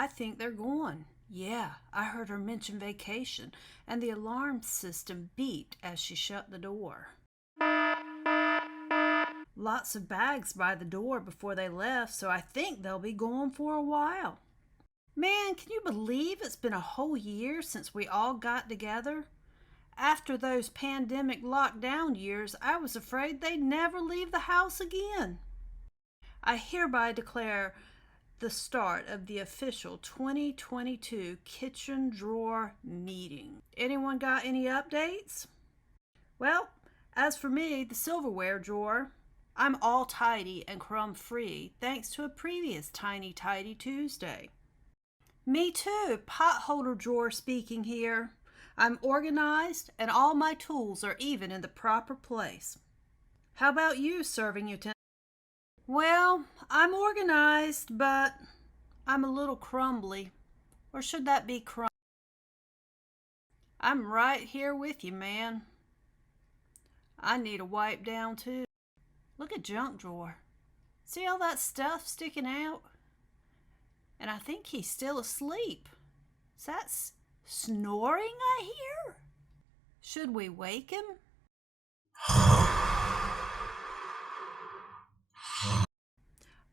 I think they're gone. Yeah, I heard her mention vacation, and the alarm system beeped as she shut the door. Lots of bags by the door before they left, so I think they'll be gone for a while. Man, can you believe it's been a whole year since we all got together? After those pandemic lockdown years, I was afraid they'd never leave the house again. I hereby declare the start of the official 2022 kitchen drawer meeting. Anyone got any updates? Well, as for me, the silverware drawer, I'm all tidy and crumb free thanks to a previous Tiny Tidy Tuesday. Me too, potholder drawer speaking here. I'm organized and all my tools are even in the proper place. How about you, serving utensil? Well, I'm organized, but I'm a little crumbly. Or should that be I'm right here with you, man. I need a wipe down too. Look at junk drawer. See all that stuff sticking out? And I think he's still asleep. Is that snoring I hear? Should we wake him?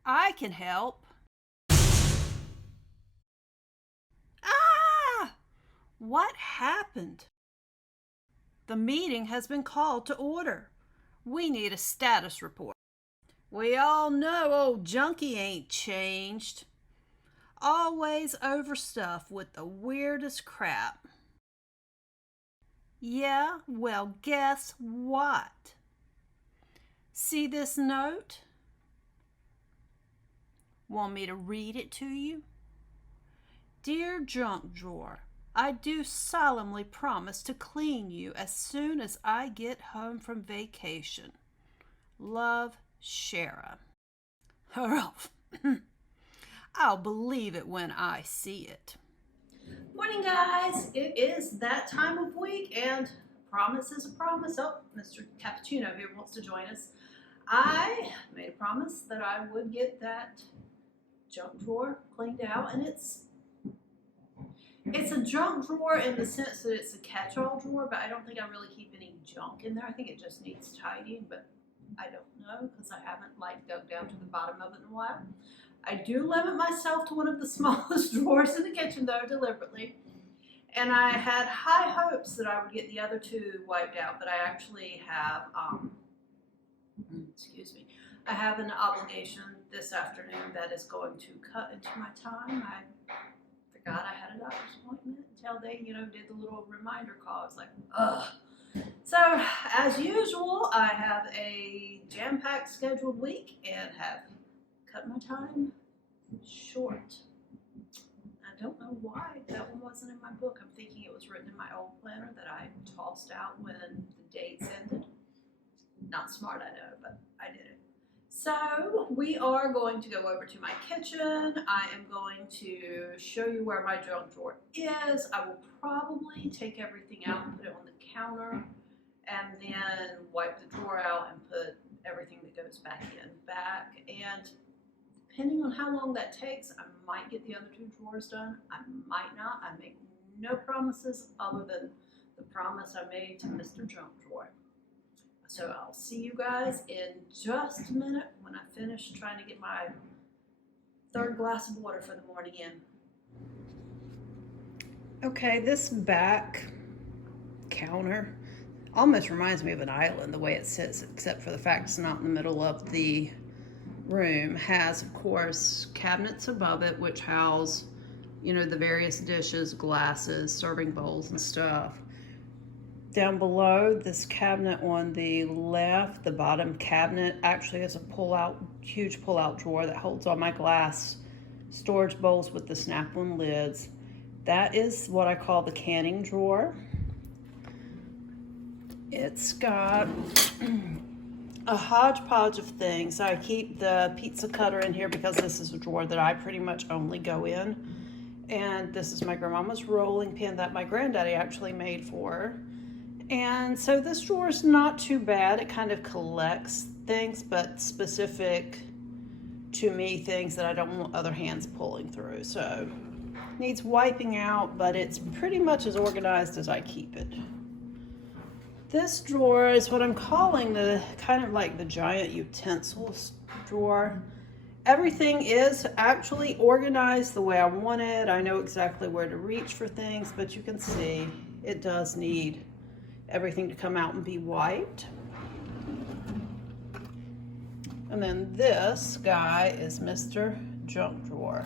I can help. Ah! What happened? The meeting has been called to order. We need a status report. We all know old Junkie ain't changed. Always overstuffed with the weirdest crap. Yeah, well, guess what? See this note? Want me to read it to you? Dear Junk Drawer, I do solemnly promise to clean you as soon as I get home from vacation. Love, Shara. I'll believe it when I see it. Morning, guys. It is that time of week, and promise is a promise. Oh, Mr. Cappuccino here wants to join us. I made a promise that I would get that junk drawer cleaned out, and it's a junk drawer in the sense that it's a catch-all drawer, but I don't think I really keep any junk in there. I think it just needs tidying, but I don't know because I haven't dug down to the bottom of it in a while. I do limit myself to one of the smallest drawers in the kitchen though, deliberately. And I had high hopes that I would get the other two wiped out, but I actually have, I have an obligation this afternoon that is going to cut into my time. I forgot I had a doctor's appointment until they, did the little reminder call. It's like, ugh. So, as usual, I have a jam-packed scheduled week and have cut my time short. I don't know why that one wasn't in my book. I'm thinking it was written in my old planner that I tossed out when the dates ended. Not smart, I know, but I did it. So we are going to go over to my kitchen. I am going to show you where my junk drawer is. I will probably take everything out and put it on the counter and then wipe the drawer out and put everything that goes back in back. And depending on how long that takes, I might get the other two drawers done. I might not. I make no promises other than the promise I made to Mr. Junk Drawer. So I'll see you guys in just a minute when I finish trying to get my third glass of water for the morning in. Okay, this back counter almost reminds me of an island, the way it sits, except for the fact it's not in the middle of the room. Has, of course, cabinets above it, which house, the various dishes, glasses, serving bowls, and stuff. Down below, this cabinet on the left, the bottom cabinet, actually has a huge pull-out drawer that holds all my glass storage bowls with the snap-on lids. That is what I call the canning drawer. It's got a hodgepodge of things. I keep the pizza cutter in here because this is a drawer that I pretty much only go in. And this is my grandmama's rolling pin that my granddaddy actually made for her. And so this drawer is not too bad. It kind of collects things, but specific to me, things that I don't want other hands pulling through. So needs wiping out, but it's pretty much as organized as I keep it. This drawer is what I'm calling the kind of like the giant utensils drawer. Everything is actually organized the way I want it. I know exactly where to reach for things, but you can see it does need everything to come out and be wiped. And then this guy is Mr. Junk Drawer.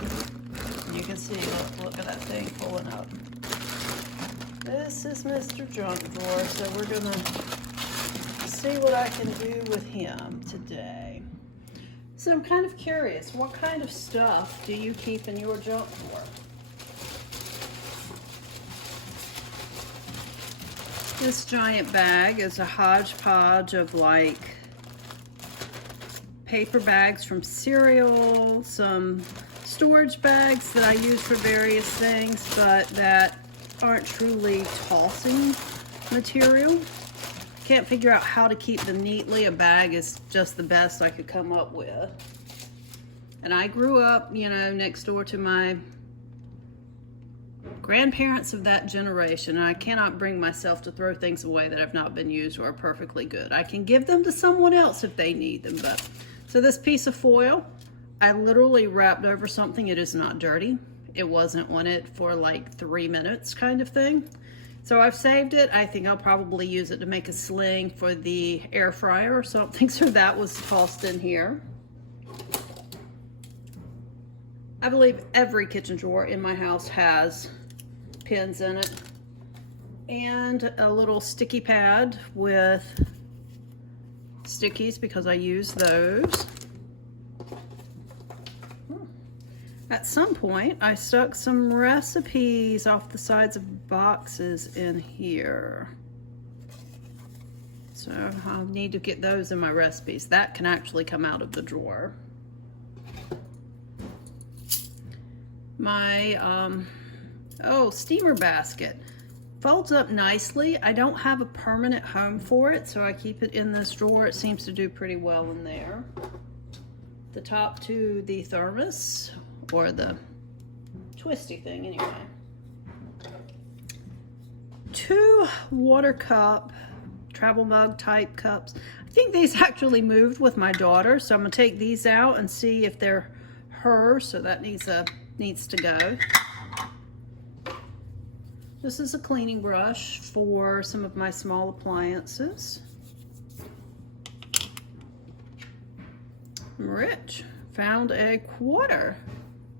And you can see, look at that thing pulling up. This is Mr. Junk Drawer, so we're gonna see what I can do with him today. So I'm kind of curious, what kind of stuff do you keep in your junk drawer? This giant bag is a hodgepodge of like paper bags from cereal, some storage bags that I use for various things, but that aren't truly tossing material. Can't figure out how to keep them neatly. A bag is just the best I could come up with. And I grew up, you know, next door to my grandparents of that generation, and I cannot bring myself to throw things away that have not been used or are perfectly good. I can give them to someone else if they need them, but so this piece of foil, I literally wrapped over something. It is not dirty. It wasn't on it for like 3 minutes kind of thing. So I've saved it. I think I'll probably use it to make a sling for the air fryer or something. So that was tossed in here. I believe every kitchen drawer in my house has pins in it. And a little sticky pad with stickies because I use those. At some point, I stuck some recipes off the sides of boxes in here. So I'll need to get those in my recipes. That can actually come out of the drawer. My, steamer basket. Folds up nicely. I don't have a permanent home for it, so I keep it in this drawer. It seems to do pretty well in there. The top to the thermos, or the twisty thing anyway. 2 water cup, travel mug type cups. I think these actually moved with my daughter, so I'm gonna take these out and see if they're hers, so that needs to go. This is a cleaning brush for some of my small appliances. I'm rich. Found a quarter.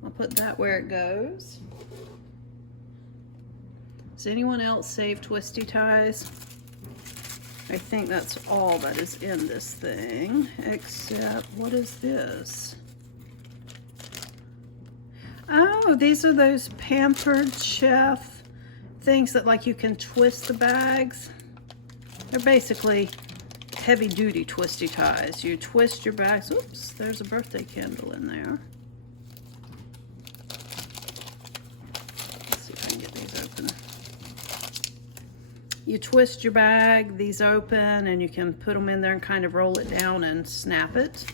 I'll put that where it goes. Does anyone else save twisty ties? I think that's all that is in this thing, except, what is this? Oh, these are those Pampered Chef things that like you can twist the bags. They're basically heavy duty twisty ties. You twist your bags. Oops, there's a birthday candle in there. Let's see if I can get these open. You twist your bag, these open, and you can put them in there and kind of roll it down and snap it.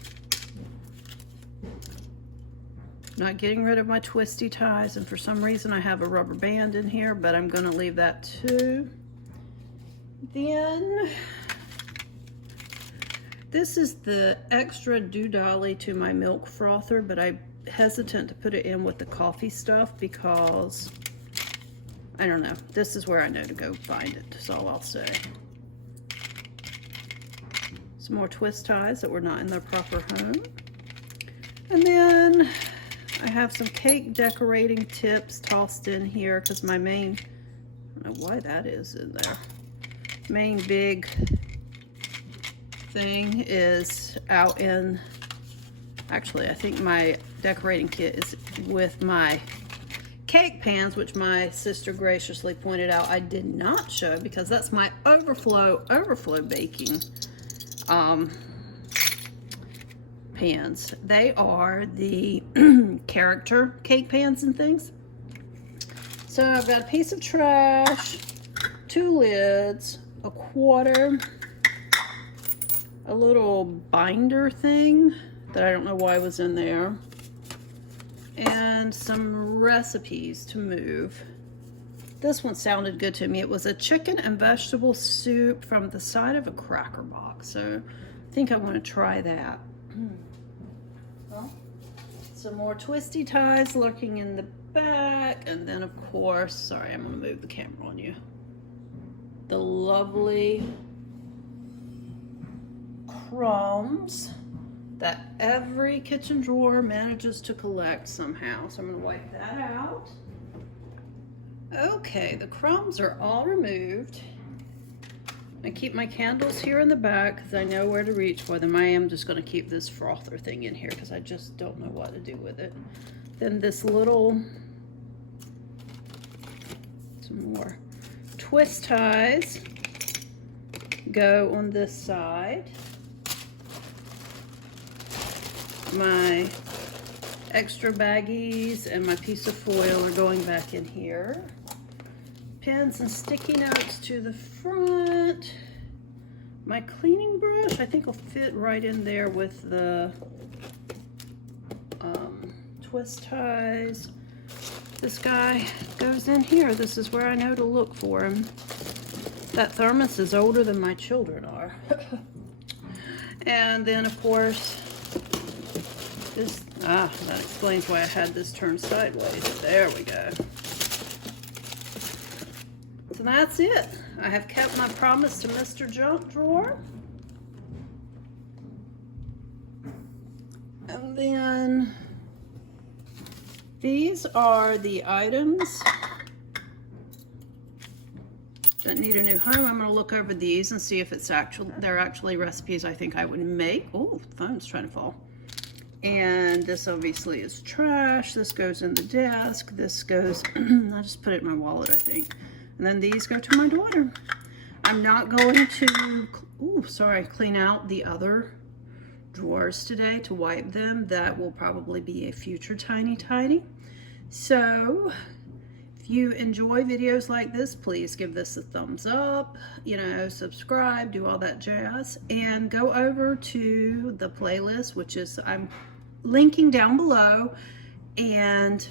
Not getting rid of my twisty ties, and for some reason I have a rubber band in here, but I'm gonna leave that too. Then this is the extra doodolly to my milk frother, but I'm hesitant to put it in with the coffee stuff because, I don't know, this is where I know to go find it, is all I'll say. Some more twist ties that were not in their proper home. And then I have some cake decorating tips tossed in here because my main, I don't know why that is in there. Main big thing is out in, actually I think my decorating kit is with my cake pans, which my sister graciously pointed out I did not show because that's my overflow baking pans. They are the character cake pans and things. So I've got a piece of trash, 2 lids, a quarter, a little binder thing that I don't know why was in there, and some recipes to move. This one sounded good to me. It was a chicken and vegetable soup from the side of a cracker box. So I think I want to try that. Well, some more twisty ties lurking in the back. And then, of course, sorry, I'm going to move the camera on you. The lovely crumbs that every kitchen drawer manages to collect somehow. So I'm going to wipe that out. Okay, the crumbs are all removed. I keep my candles here in the back because I know where to reach for them. I am just going to keep this frother thing in here because I just don't know what to do with it. Then this little, some more twist ties go on this side. My extra baggies and my piece of foil are going back in here. Pins and sticky notes to the front. My cleaning brush, I think will fit right in there with the twist ties. This guy goes in here. This is where I know to look for him. That thermos is older than my children are. And then, of course, this, that explains why I had this turned sideways. There we go. So that's it. I have kept my promise to Mr. Junk Drawer. And then these are the items that need a new home. I'm going to look over these and see if they're actually recipes I think I would make. Oh, the phone's trying to fall. And this obviously is trash. This goes in the desk. This goes, I just put it in my wallet, I think. And then these go to my daughter. I'm not going to, clean out the other drawers today to wipe them. That will probably be a future tiny tidy. So if you enjoy videos like this, please give this a thumbs up, subscribe, do all that jazz, and go over to the playlist, which is, I'm linking down below, and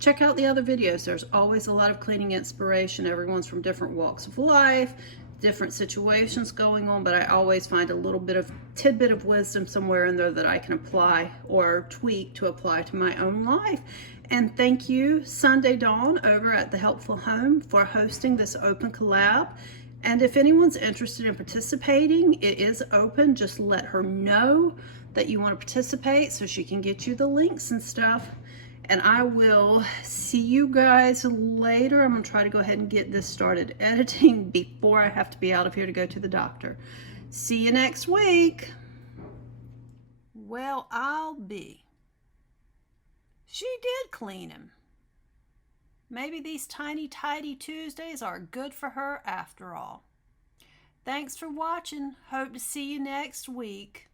check out the other videos. There's always a lot of cleaning inspiration. Everyone's from different walks of life, different situations going on, but I always find a little bit of tidbit of wisdom somewhere in there that I can apply or tweak to apply to my own life. And thank you, Sunday Dawn over at The Helpful Home, for hosting this open collab. And if anyone's interested in participating, it is open. Just let her know that you want to participate so she can get you the links and stuff. And I will see you guys later. I'm going to try to go ahead and get this started editing before I have to be out of here to go to the doctor. See you next week. Well, I'll be. She did clean him. Maybe these tiny tidy Tuesdays are good for her after all. Thanks for watching. Hope to see you next week.